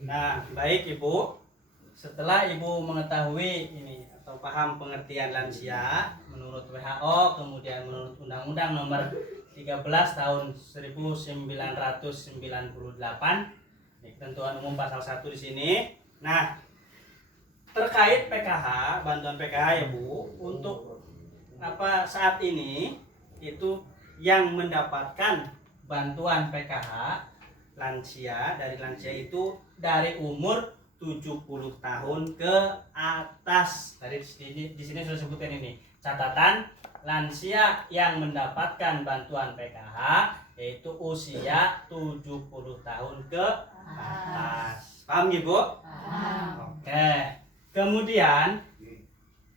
Nah, baik Ibu. Setelah Ibu mengetahui ini atau paham pengertian lansia menurut WHO, kemudian menurut Undang-Undang Nomor 13 Tahun 1998, ini ketentuan umum pasal 1 di sini. Nah, terkait PKH, bantuan PKH ya Bu, untuk saat ini itu yang mendapatkan bantuan PKH dari lansia itu dari umur 70 tahun ke atas. Dari di sini sudah sebutkan ini. Catatan lansia yang mendapatkan bantuan PKH yaitu usia 70 tahun ke atas. Paham ya, Bu? Oke. Kemudian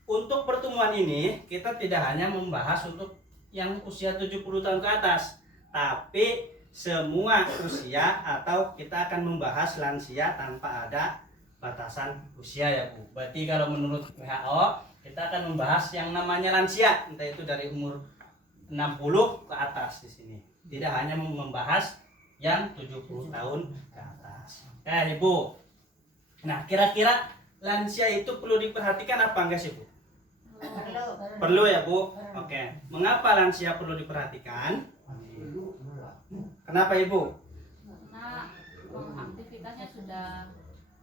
untuk pertemuan ini kita tidak hanya membahas untuk yang usia 70 tahun ke atas, tapi semua usia, atau kita akan membahas lansia tanpa ada batasan usia ya Bu. Berarti kalau menurut WHO kita akan membahas yang namanya lansia, entah itu dari umur 60 ke atas di sini. Tidak hanya membahas yang 70 tahun ke atas. Ibu. Nah, kira-kira lansia itu perlu diperhatikan apa enggak sih Bu? Perlu ya Bu. Oke. Mengapa lansia perlu diperhatikan? Kenapa Ibu? Karena aktivitasnya sudah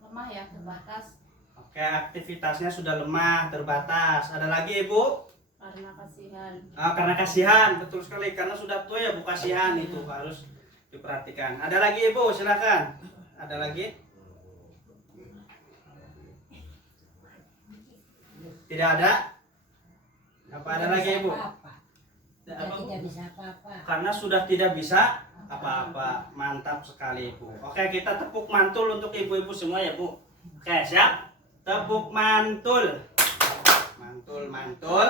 lemah ya, terbatas. Oke, aktivitasnya sudah lemah, terbatas. Ada lagi Ibu? Karena kasihan. Karena kasihan, betul sekali. Karena sudah tua ya Bu, kasihan itu harus diperhatikan. Ada lagi Ibu, silakan. Ada lagi? Tidak ada? Apa ada lagi Ibu? Tidak bisa apa-apa. Karena sudah tidak bisa apa-apa. Mantap sekali Ibu. Oke, kita tepuk mantul untuk ibu-ibu semua ya Bu. Oke, siap? Tepuk mantul. Mantul, mantul.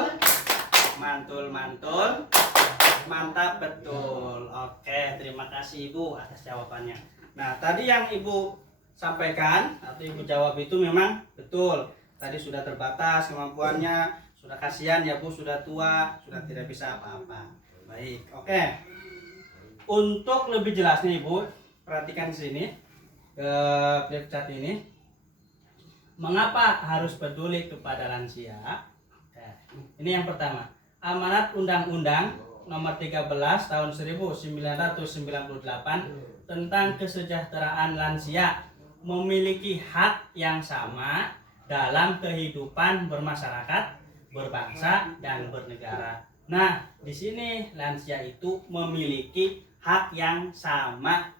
Mantul, mantul. Mantap betul. Oke, terima kasih Ibu atas jawabannya. Nah, tadi yang Ibu sampaikan atau Ibu jawab itu memang betul. Tadi sudah terbatas kemampuannya, sudah kasihan ya Bu, sudah tua, sudah tidak bisa apa-apa. Baik, oke. Untuk lebih jelasnya Ibu, perhatikan di sini ke flip chart ini. Mengapa harus peduli kepada lansia? Ini yang pertama. Amanat Undang-Undang Nomor 13 Tahun 1998 tentang kesejahteraan lansia memiliki hak yang sama dalam kehidupan bermasyarakat, berbangsa, dan bernegara. Nah, di sini lansia itu memiliki hak yang sama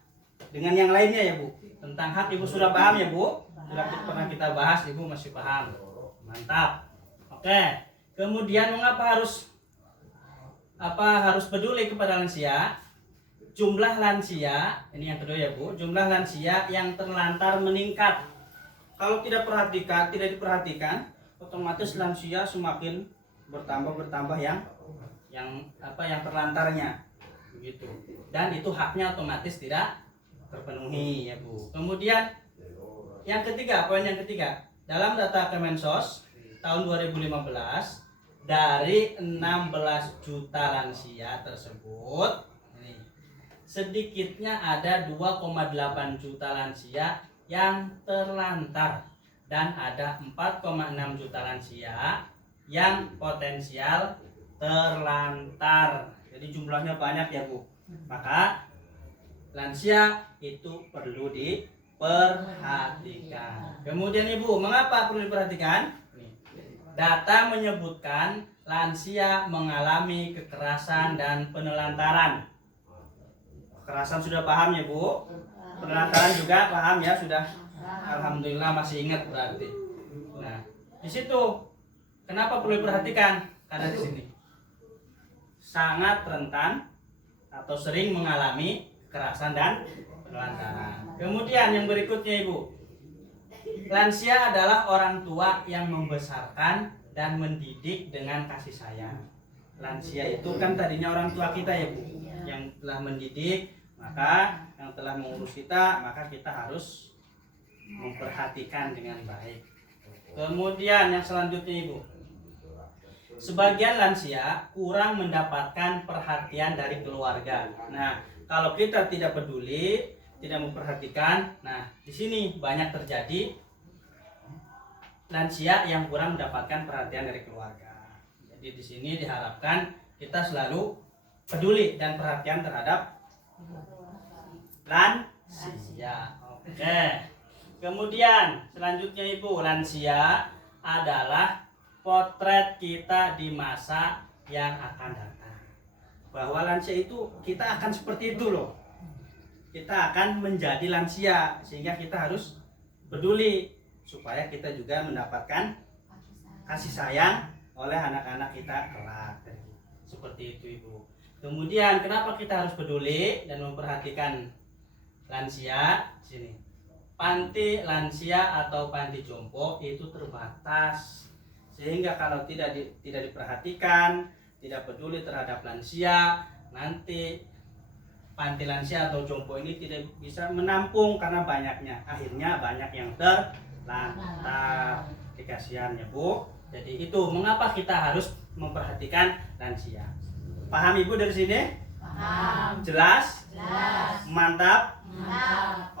dengan yang lainnya ya Bu. Tentang hak Ibu sudah paham ya Bu? Sudah pernah kita bahas, Ibu masih paham. Mantap. Oke. Kemudian mengapa harus peduli kepada lansia? Jumlah lansia, ini yang kedua ya Bu, jumlah lansia yang terlantar meningkat. Kalau tidak diperhatikan, otomatis lansia semakin bertambah yang terlantarnya, begitu. Dan itu haknya otomatis tidak terpenuhi ya Bu. Kemudian yang ketiga, poin yang ketiga, dalam data Kemensos tahun 2015 dari 16 juta lansia tersebut, sedikitnya ada 2,8 juta lansia yang terlantar dan ada 4,6 juta lansia yang potensial terlantar. Jadi jumlahnya banyak ya Bu. Maka lansia itu perlu diperhatikan. Kemudian Ibu, mengapa perlu diperhatikan? Data menyebutkan lansia mengalami kekerasan dan penelantaran. Kekerasan sudah paham ya Bu? Penelantaran juga paham ya, sudah. Alhamdulillah masih ingat berarti. Nah, di situ kenapa perlu diperhatikan? Karena di sini sangat rentan atau sering mengalami kekerasan dan penelantaran. Kemudian yang berikutnya Ibu, lansia adalah orang tua yang membesarkan dan mendidik dengan kasih sayang. Lansia itu kan tadinya orang tua kita ya Bu, yang telah mendidik, maka yang telah mengurus kita, maka kita harus memperhatikan dengan baik. Kemudian yang selanjutnya Ibu, sebagian lansia kurang mendapatkan perhatian dari keluarga. Nah, kalau kita tidak peduli, tidak memperhatikan. Nah, di sini banyak terjadi lansia yang kurang mendapatkan perhatian dari keluarga. Jadi di sini diharapkan kita selalu peduli dan perhatian terhadap lansia. Oke. Kemudian selanjutnya Ibu, lansia adalah potret kita di masa yang akan datang. Bahwa lansia itu kita akan seperti itu loh. Kita akan menjadi lansia, sehingga kita harus peduli supaya kita juga mendapatkan kasih sayang oleh anak-anak kita kelak. Seperti itu Ibu. Kemudian kenapa kita harus peduli dan memperhatikan lansia? Sini. Panti lansia atau panti jompo itu terbatas. Sehingga kalau tidak diperhatikan, tidak peduli terhadap lansia, nanti panti lansia atau jompo ini tidak bisa menampung karena banyaknya. Akhirnya banyak yang terlantar. Kasihan ya Bu. Jadi itu mengapa kita harus memperhatikan lansia. Paham Ibu dari sini? Paham. Jelas? Jelas. Mantap? Mantap.